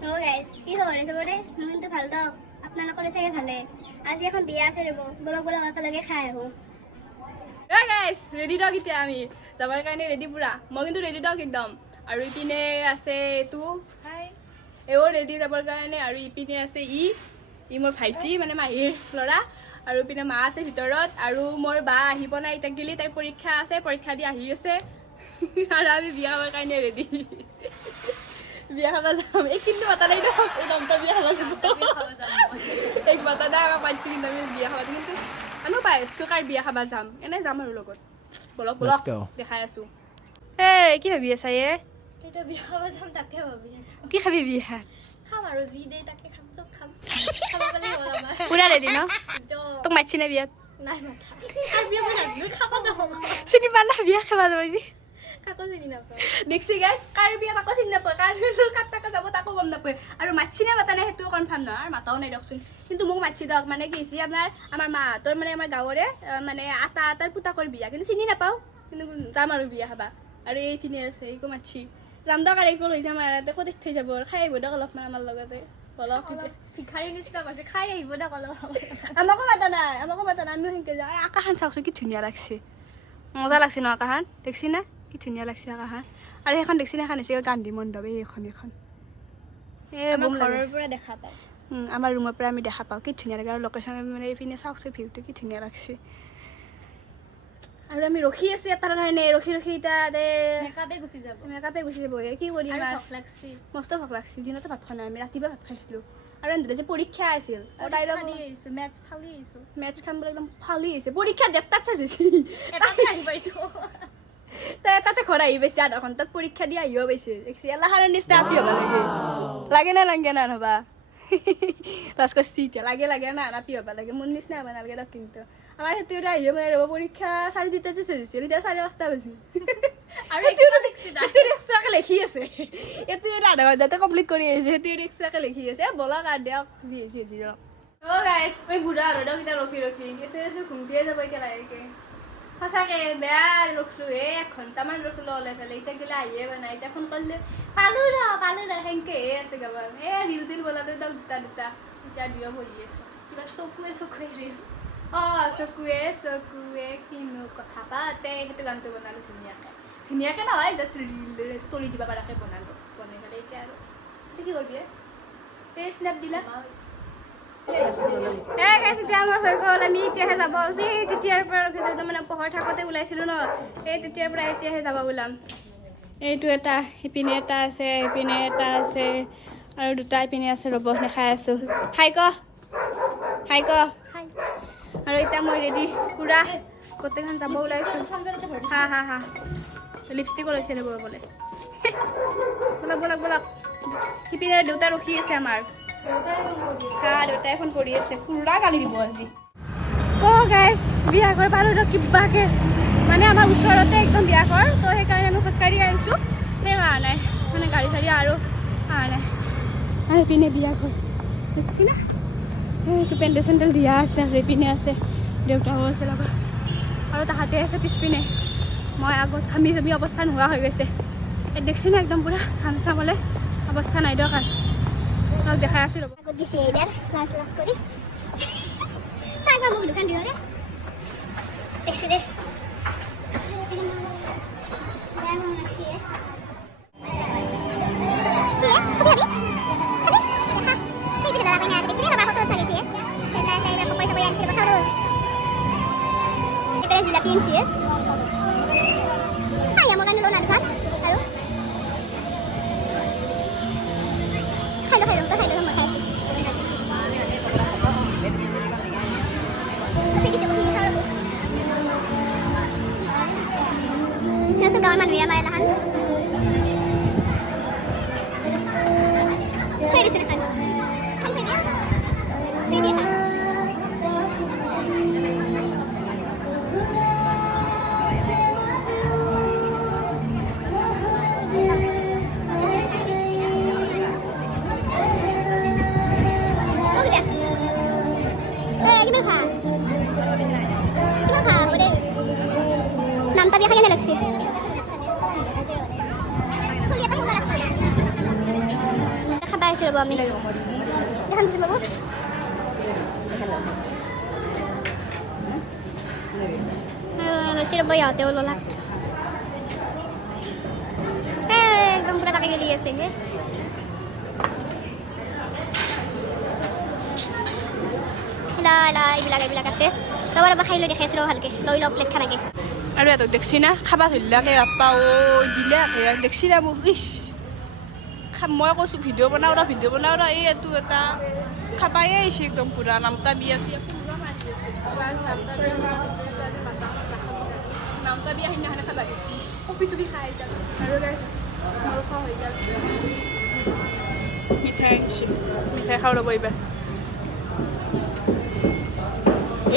Oh guys, কি খবৰ চবৰে? মই কিন্তু ভাল দাও। আপোনালোকৰ চাগে ভালে। আজি এখন বিয়া আছে ৰব। বলক বলক একেলগে খাই আহো। Hey guys, ready dog এতিয়া আমি যাবৰ কাৰণে ৰেডি পুৰা। মই কিন্তু ৰেডি dog একদম। আৰু ইপিনে আছে এটো হাই এও ৰেডি যাবৰ কাৰণে আৰু ইপিনে আছে ই মোৰ ভাইটি মানে মাহীৰ ল'ৰা আৰু ইপিনে মা আছে ভিতৰত আৰু মোৰ বা আহিব নাই ইটা গিলি তাই পৰীক্ষা আছে পৰীক্ষা দি আহি আছে আৰু আমি বিয়া হ'বৰ কাৰণে ৰেডি বিয়া খাব যাম এই কিন্তু মাতা নাই ন এই নামটা বিয়া খাব যাম এক মাতা নাই আমাক পাইছি কিন্তু আমি বিয়া খাব যাম কিন্তু আমি পাই আছো কাৰ বিয়া খাব যাম এনে যাম আৰু লগত বলক বলক দেখাই আছো এই কি ভাবি আছা এ এটা বিয়া খাব যাম তাকে ভাবি আছো কি খাবি বিয়া খাম আৰু জি দে তাকে খাম চব খাম খাব পালে হ'ল আমাৰ পুৰা ৰেডি ন তোক মাতছি না বিয়াত নাই মাথা আর বিয়া বনা খাব যাব চিনি পা না বিয়া খাবা যাব জি কাকো চিনি নাপায় দেখছি গাইস কাৰ বিয়া তাকো চিনি নাপায় কাৰ কাটটাকা যাব তাকো গম নাপায় আৰু মাতছি না মাতা নাই হেতু কনফাৰ্ম নহয় আৰু মাতাও নাই দকচোন কিন্তু মোক মাতছি দক মানে কি হৈছে আমাৰ মাহঁতৰ মানে আমাৰ গাঁৱৰে মানে আটাৰ পুতাকৰ বিয়া কিন্তু চিনি নাপাও কিন্তু যাম আৰু বিয়া খাবা আৰু এইখিনি আছে এইকো মাতছি যাম দক আৰু এইকো লৈ যাম আৰু তাতে ক'ত থৈ যাব আৰু খাই আহিব দক অলপমান আমাৰ লগতে বলক ভিখাৰী নিচিনা কৈছে খাই আহিব দক অলপ আমাকো মাতা নাই আমিও সেনকে যাওঁ আৰু আকাশান চাওকচোন কি ধুনীয়া লাগছে মজা লাগছে ন আকাশান দেখছি না কি ধুনীয়া লাগছে আকাশান আৰু সেইখন দেখছি না এখন হৈছে গান্ধী মণ্ডপ এইখন আমাৰ ঘৰৰ পৰা দেখা পায় আমাৰ ৰুমৰ পৰা আমি দেখা পাওঁ কি ধুনীয়া লাগে আৰু লোকেশ্যন মানে এইপিনে চাওকচোন ভিউটো কি ধুনীয়া লাগছে আৰু আমি ৰখি আছো এটা কাৰণে ৰখি এতিয়া মেকআপে গুচি যাব কি কৰিম আৰু আৰু ভোক লাগছি মস্ত ভোক লাগছি দিনতে ভাত খোৱা নাই আমি ৰাতিপুৱা ভাত খাইছিলো আৰু এনে যে পৰীক্ষা আছিল আৰু তাইৰ ফালি আহিছো মেথছ ফালি আহিছো মেথছ খান বোলে একদম ফালি আহিছে পৰীক্ষা ডেটটাত চাইছি এটাতে আহি পাইছো তাতে ঘৰ আহি পাইছে আধা ঘণ্টাত পৰীক্ষা দি আহিও পাইছে দেখছি এলাহাৰ নিচিনা আপি হ'ব লাগে না নহবা লাজ কৰিছি এতিয়া লাগে না আপি হ'ব লাগে মোৰ নিচিনা হ'ব নালাগে দক কিন্তু আমাৰ সেইটো আহিও মানে ৰ'ব পৰীক্ষা 2:30 যে চাইছিল এতিয়া 5:30 বাজি আৰু এক্সট্ৰাকে লিখি আছে এইটো আধা ঘণ্টাতে কমপ্লিট কৰি আহিছে সেইটো এক্সট্ৰাকে লিখি আছে বলক আৰু দিয়ক যি হৈছে দিয়ক অ' গাইছ মই বুঢ়া হ'লো দিয়ক এতিয়া ৰখি এইটো আছে ঘুমটিয়ে যাব এতিয়া লাহেকৈ সঁচাকে বেয়া ৰখলো 1 ঘণ্টামান ৰখলো ওলাই পেলাই এতিয়া গেলে আহিয়ে বনাই এতিয়া ফোন কৰিলে পালো ৰ সেনকে আছে গাবা ৰিল তিল বনালো দুটা এতিয়া দিও বহি আছো কিবা চকুৱে ৰিল চকুৱে কিনো কথা পাতে সেইটো গানটো বনালো ধুনীয়াকৈ নহয় জাষ্ট ৰিল ষ্টৰি দিব পৰাকৈ বনাই পেলাই এতিয়া আৰু কি কৰিবি এই স্নেপ দিলা এতিয়া আমাৰ হৈ গ'ল আমি এতিয়াহে যাব যে তেতিয়াৰ পৰা ৰখিছোঁ মানে পোহৰ থাকোঁতে ওলাইছিলোঁ ন এই তেতিয়াৰ পৰা এতিয়াহে যাব ওলাম এইটো এটা সিপিনে এটা আছে এইপিনে এটা আছে আৰু দুটা ইপিনে আছে ৰ'ব দেখাই আছোঁ হাই ক আৰু এতিয়া মই ৰেডি পুৰা গোটেইখন যাব ওলাইছোঁ হা লিপষ্টিকো লৈছে ৰ'ব বোলে বলক সিপিনে দেউতা ৰখি আছে আমাৰ দেউতাই ফোন কৰি আছে পুৰা গালি দিব আজি অ' গাইছ বিয়া ঘৰ পালোঁ ৰ কিবাকে মানে আমাৰ ওচৰতে একদম বিয়া ঘৰ তো সেইকাৰণে আমি খোজকাঢ়ি আহিছোঁ সেই অহা নাই মানে গাড়ী চাড়ী আৰু অহা নাই আৰু এইপিনে বিয়া ঘৰ দেখছি না এইটো পেণ্ডেল চেণ্ডেল দিয়া আছে আৰু এইপিনে আছে দেউতাও আছে লগত আৰু তাহাঁতে আছে পিছপিনে মই আগত ঘামি জামি অৱস্থা নোহোৱা হৈ গৈছে এই দেখছি না একদম পুৰা ঘাম চামলে অৱস্থা নাই দিয়ক আৰু দেখাই আছোঁ ৰ'ব আগত দিছে এইবাৰ ক্লাছ কৰি চাই যাব দোকান দিলে দেখছি দে জিলাপি আনছি মোৰ কাৰণে লোন আনখান আৰু খাই ল মই খাই আছোঁ গাঁৱৰ মানুহে আমাৰ এলাখান খাই দিছোঁ এখন নামটা বিয়া খাই কেনে লাগছে আছোঁ ৰ'ব আমি এখন দিছোঁ বাবু লৈছে ৰ'ব ইহঁতেও ল'লা একদম পুৰা তাকে গেলি আছে হে এইবিলাক আছে ৰ'ব ৰ'ব খাই লৈ দেখাইছোঁ ৰ'ব ভালকৈ লৈ লওক প্লেট খানাকে আৰু ইহঁতক দেখছি না খাবা ধৰিলাকে বাপ্পা দিলে দেখছি না মোক ইচ মই কৈছোঁ ভিডিঅ' বনাওঁ ৰ এই এইটো এটা খাবাই আহিছে একদম পুৰা নামতা বিয়া আছে নামতা বিয়া সিদিনাখনে খাবা গৈছি কপি চপি খাই আহিছে আৰু গাইছ মোৰ খোৱা হৈ গ'ল মিঠাই আনিছে মিঠাই খাওঁ ৰ'ব এইবাৰ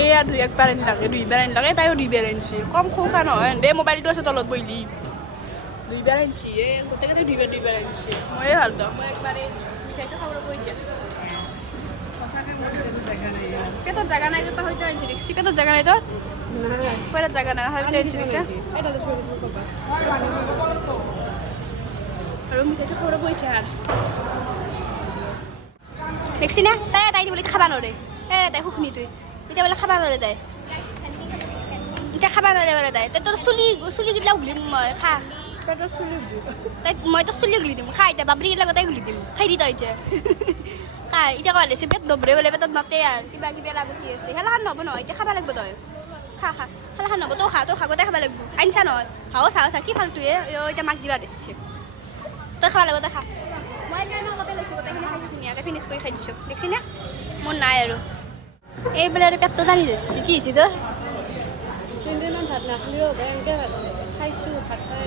এই আৰু একবাৰ আনিলাকে দুইবাৰ আনিলাকে তাইও দুইবাৰ আনিছে কম খোৱা নহয় দে মোবাইলটো আছে তলত বহিলি দুইবাৰ আনিছে এই গোটেইকেইটা দুইবাৰ আনিছে ময়ে ভাল পাওঁ মই একবাৰে মিঠাইটো খাব ৰ'ব এতিয়া পেটত জাগা নাই জোতা হয়তো আনিছে দেখছি পেটত জাগা নাই তোৰ পেটত জাগা নাই ভাবি আনিছে দেখছা আৰু মিঠাইটো খাব ৰ'ব এতিয়া দেখছি না তাই বোলে খাবা নৰে তাই শুনি তুই এতিয়া বোলে খাবা নৰে তাই এতিয়া খাবা নৰে বোলে তাই তোৰ চুলি গিলা ঘুলিম মই খা তাই মই তোৰ চুলি ঘুলি দিম খা এতিয়া বাবৰি গিলা তাই ঘুলি দিম খাই দি তই এতিয়া খা এতিয়া কোৱা ৰেচিপি পেট নভৰে বোলে পেটত নাতে আৰু কিবা কিবি লাগি আছে খেলাখন নহ'ব নহয় এতিয়া খাবা লাগিব তই খা খেলাখন নহ'ব তই খা গোটেই খাব লাগিব আনিছা নহয় চা কি ফালটোৱে এতিয়া মাক দিবা দিছে তই খাব লাগিব তই খা মই এতিয়া অলপে লৈছোঁ গোটেইখিনি খাই ধুনীয়াকৈ ফিনিছ কৰি খাই দিছোঁ দেখছি না মোৰ নাই আৰু এইবোলে আৰু পেটটো টানি ধৰিছে কি হৈছে তোৰ তিনিদিনমান ভাত নাখালেও হ'ব এনেকৈ খাইছোঁ ভাত খাই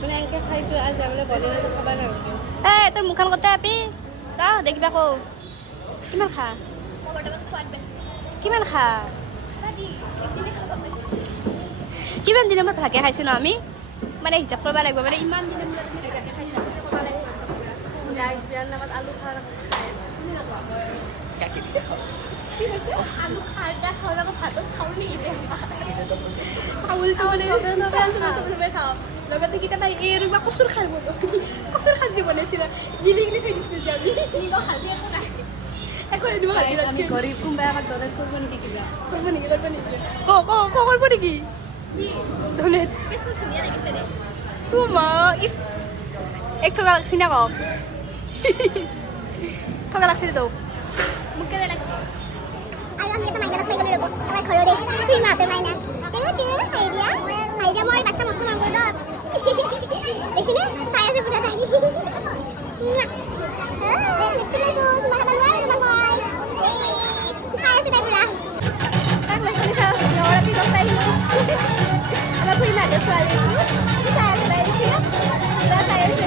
মানে এনেকৈ খাইছোঁ আজি বোলে বনাই খাবা নোৱাৰোঁ তোৰ মুখখন কতে আপি চা দেখিবা কৌ কিমান খা কিমান খা কিমান দিনৰ মই ভালকৈ খাইছোঁ ন আমি মানে হিচাপ কৰিব লাগিব মানে ইমান দিনৰ মূৰত আমি ভালকৈ খাইছোঁ গাইজ বিয়াৰ নামত আলু খাৰ খাই আছে চিনি নাপাওঁ কি কৈছে আলু খাৰ এটা খাওঁ আকৌ ভাতৰ চাউল নিদিয়ে চাউলটো চবে খাওঁ লগতে কেতিয়াবা এই কিবা কচুৰ খাৰ যি বনাইছিলে গিলি থৈ দিছিলোঁ যে আমি নিমখ হালধি একো নাই একো নিমখ হালধি আমি গৰীব কোনোবাই আমাক ডনেট কৰিব নেকি কিবা কৰিব নেকি কৰিব নেকি ডনেট ধুনীয়া লাগিছে দে ইচ এক টকা লাগছি না কওক টকা লাগছি দে তোক মোক কেনে লাগিছে আৰু আমি এটা মাইনা খাই গ'লো ৰ'ব আমাৰ ঘৰৰে তুই মাতে মাইনা আইডিয়া মই বাচ্চা মস্ত মাংস দ দেখছি না চাই আছে পুৰা তাই নেক্সট টাইম তো মাখা বালুৱা আৰু মই খাই আছে তাই পুৰা তাক লক্ষ্মী চাওঁ লগতে লগ পাইছিলোঁ আমাৰ খুৰী নাগে ছোৱালী চাই আছে তাই দেখছি না পুৰা চাই আছে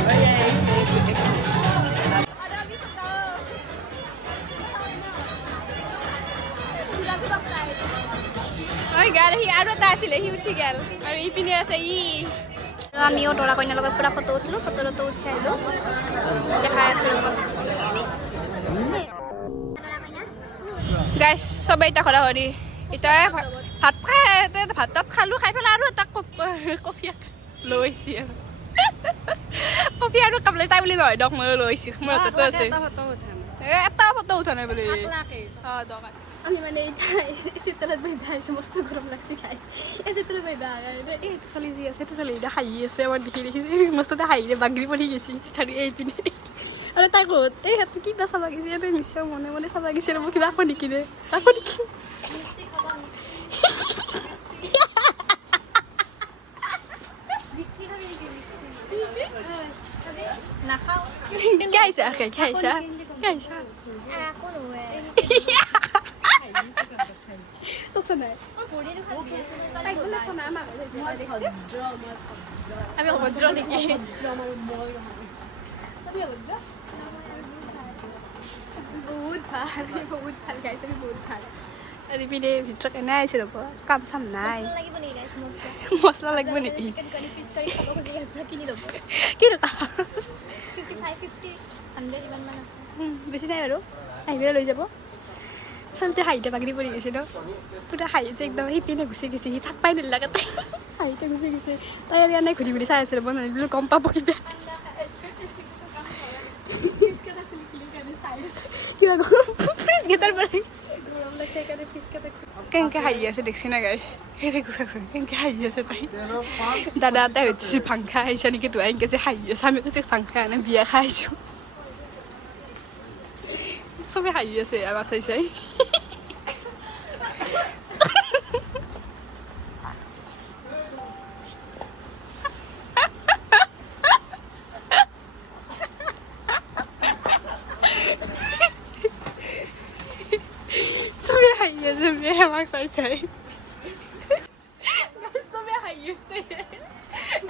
গাল সি আৰু এটা আছিলে সি উঠি গেল আৰু ইপিনে আছে আৰু আমিও দৰা কইনাৰ লগত পুৰা ফটো উঠিলোঁ ফটো উঠি আহিলোঁ দেখাই আছোঁ গাইছ চবেই এতিয়া ঘৰা ঘৰি এতিয়া ভাত তাত খালোঁ খাই পেলাই আৰু এটা কফি লৈ আহিছে কফি আৰু কাপলাই তাই বুলি নহয় দক মই লৈ আহিছোঁ মোৰ হাততো আছে এটা ফটো উঠা নাই বুলি দৰকাৰ আমি মানে এতিয়া চিত্ৰত বহিবা আহিছোঁ মস্ত গৰম লাগছি খাইছোঁ এই চিত্ৰত বহিবা এই চলি যি আছে চলি এতিয়া হাঁহি আছে মই দেখিছোঁ মস্ততে হাঁহিৰে বাগৰি পৰি গৈছে আৰু এইপিনে আৰু তাই ক'ত এই হাতটো কিবা চাব গৈছে এনে মিছা মনে চাব গৈছে আৰু মই কিবা আকৌ নেকি নাখাওঁ খাইছা আমি অভদ্ৰ নেকি বহুত ভাল খাইছে বহুত ভাল আৰু ইপিনে ভিতৰত কেনে আহিছে ৰ'ব কাম চাম নাই লাগিব নেকি গাইছ মছলা লাগিব নেকি চিকেন কাৰী পিচ কাৰী খাব খুজি কিনি ল'ব কি টকা 55, 50, 100 ইমানমান আছে বেছি নাই বাৰু আহিবলৈ লৈ যাব আচলতে হাঁহিতে বাগৰি পৰি গৈছে ন পুৰা হাঁহিতে একদম সিপিনে গুচি গৈছে সি থাক পাই নিলাকে তাই হাঁহিতে গুচি গৈছে তাই আৰু ইয়াৰ নাই ঘূৰি চাই আছে ৰ'ব নোৱাৰিলোঁ গম পাব কিবা কিবা ফ্ৰিজ গেটাৰ পাৰে কেনেকে হাঁহি আছে দেখছি না গাইছ সেই দেখো চাচোন কেনেকে হাঁহি আছে তাই দাদা এটাই হচ্ছে ভাংখা আহিছা নেকি তো এনেকে যে হাঁহি আছে আমি কৈছে ভাংখা আনে বিয়া খাই আহিছো চবে হাঁহি আছে আমাক চাই চাই চবে আমাক চাই চাই চবে হাঁহি আছে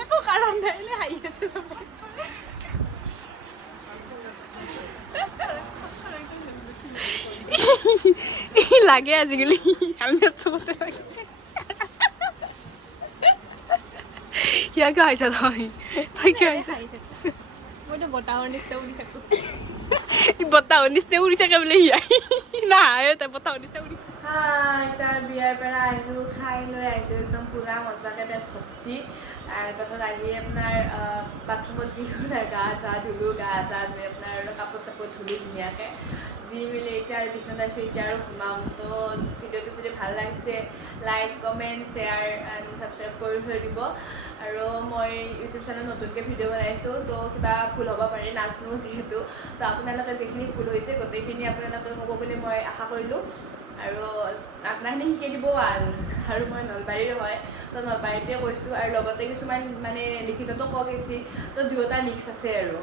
একো কাৰণ নাই হাঁহি আছে চবে লাগে আজিকালি হেলমেট চবতে লাগে কিয় কিয় আহিছা তই কিয় আহিছা মইতো বতাহৰ নিচিনা উৰি থাকোঁ বতাহৰ নিচিনা উৰি থাকে বোলে নাই তাই বতাহৰ নিচিনা উৰি তাৰ বিয়াৰ পৰা আহিলোঁ খাই লৈ আহিলোঁ একদম পূৰা মজাকৈ পেট ভৰ্তি তাৰপাছত আহি আপোনাৰ বাথৰুমত গ'লোঁ গা চা ধুলোঁ গা চা ধুই আপোনাৰ কাপোৰ চাপোৰ ধুলোঁ ধুনীয়াকৈ দি মেলি এতিয়া আৰু বিচনাত আছোঁ এতিয়া আৰু ঘুমাম তো ভিডিঅ'টো যদি ভাল লাগিছে like comment share and subscribe কৰি থৈ দিব আৰু মই ইউটিউব চেনেল নতুনকৈ ভিডিঅ' বনাইছোঁ তো কিবা ভুল হ'ব পাৰে নাজানো যিহেতু তো আপোনালোকে যিখিনি ভুল হৈছে গোটেইখিনি আপোনালোকে ক'ব বুলি মই আশা কৰিলোঁ আৰু নাজানাখিনি শিকাই দিব আৰু মই নলবাৰীৰ হয় তো নলবাৰীতে কৈছোঁ আৰু লগতে কিছুমান মানে লিখিততো কোৱা গৈছে তো দুয়োটা মিক্স আছে আৰু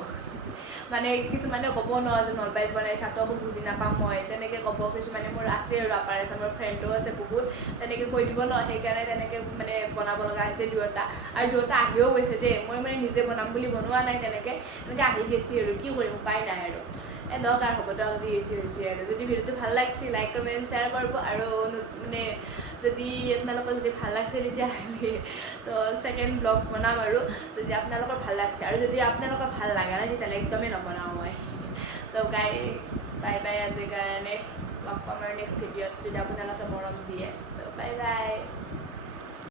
মানে কিছুমানে ক'ব ন যে নলবাৰীত বনাইছে তো আকৌ বুজি নাপাম মই তেনেকৈ ক'ব কিছুমানে মোৰ আছে আৰু আপাৰ আছামৰ ফ্ৰেণ্ডো আছে বহুত তেনেকৈ কৈ দিব ন সেইকাৰণে তেনেকৈ মানে বনাব লগা হৈছে দুয়োটা আৰু দুয়োটা আহিও গৈছে দেই মই মানে নিজে বনাম বুলি বনোৱা নাই তেনেকৈ এনেকৈ আহি গৈছে আৰু কি কৰিম উপায় নাই আৰু দৰকাৰ হ'ব দৰকাৰ যি হৈছে আৰু যদি ভিডিঅ'টো ভাল লাগিছে লাইক কমেণ্ট শ্বেয়াৰ কৰিব আৰু মানে যদি আপোনালোকৰ যদি ভাল লাগিছে তেতিয়াহ'লে তো ছেকেণ্ড ব্লগ বনাম আৰু যদি আপোনালোকৰ ভাল লাগিছে আৰু যদি আপোনালোকৰ ভাল লগা নাই তেতিয়াহ'লে একদমেই নবনাওঁ মই তো গাই বাই বাই আজিৰ কাৰণে লগ পাম আৰু নেক্সট ভিডিঅ'ত যদি আপোনালোকে মৰম দিয়ে তো বাই বাই